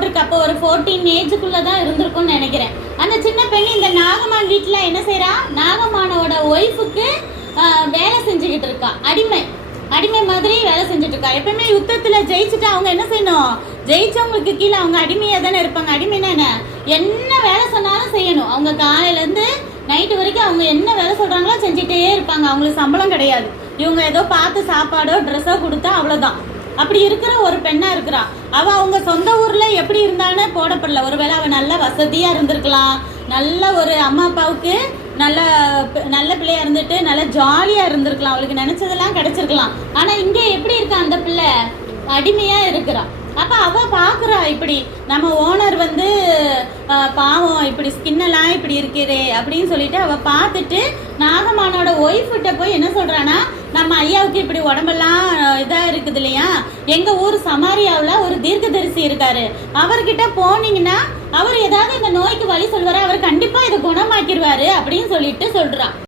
போட்டிருக்கு. அப்போ ஒரு 14 ஏஜுக்குள்ள தான் இருந்திருக்கும்னு நினைக்கிறேன். அந்த சின்ன பெண் இந்த நாகமான் வீட்டில் என்ன செய்யறா, நாகமானோட ஒய்ஃபுக்கு வேலை செஞ்சுக்கிட்டு இருக்கா. அடிமை மாதிரி வேலை செஞ்சுட்டு இருக்கா. எப்பயுமே யுத்தத்தில் ஜெயிச்சுட்டு அவங்க என்ன செய்யணும், ஜெயிச்சவங்களுக்கு கீழே அவங்க அடிமையாக தானே இருப்பாங்க. அடிமைன்னா என்ன வேலை சொன்னாலும் செய்யணும். அவங்க காலையிலேருந்து நைட்டு வரைக்கும் அவங்க என்ன வேலை சொல்கிறாங்களோ செஞ்சுட்டே இருப்பாங்க. அவங்களுக்கு சம்பளம் கிடையாது. இவங்க ஏதோ பார்த்து சாப்பாடோ ட்ரெஸ்ஸோ கொடுத்தா அவ்வளோதான். அப்படி இருக்கிற ஒரு பெண்ணாக இருக்கிறா. அவள் அவங்க சொந்த ஊரில் எப்படி இருந்தான்னு போடப்படல. ஒருவேளை அவள் நல்ல வசதியாக இருந்திருக்கலாம், நல்ல ஒரு அம்மா அப்பாவுக்கு நல்ல பிள்ளையா இருந்துட்டு நல்ல ஜாலியாக இருந்திருக்கலாம், அவளுக்கு நினச்சதெல்லாம் கிடைச்சிருக்கலாம். ஆனால் இங்கே எப்படி இருக்கா, அந்த பிள்ளை அடிமையாக இருக்கிறா. அப்போ அவள் பார்க்குறா, இப்படி நம்ம ஓனர் பாவம் இப்படி ஸ்கின்னெல்லாம் இப்படி இருக்கிறே அப்படின்னு சொல்லிட்டு அவள் பார்த்துட்டு நாகமானோட ஒய்ஃப்கிட்ட போய் என்ன சொல்கிறான்னா, நம்ம ஐயாவுக்கு இப்படி உடம்பெல்லாம் இதாக இருக்குது இல்லையா, எங்கள் ஊர் சமாரியாவில் ஒரு தீர்க்கதரிசி இருக்காரு, அவர்கிட்ட போனீங்கன்னா அவர் ஏதாவது இந்த நோய்க்கு வழி சொல்வார், அவர் கண்டிப்பாக இதை குணமாக்கிடுவாரு அப்படின்னு சொல்லிட்டு சொல்கிறான்.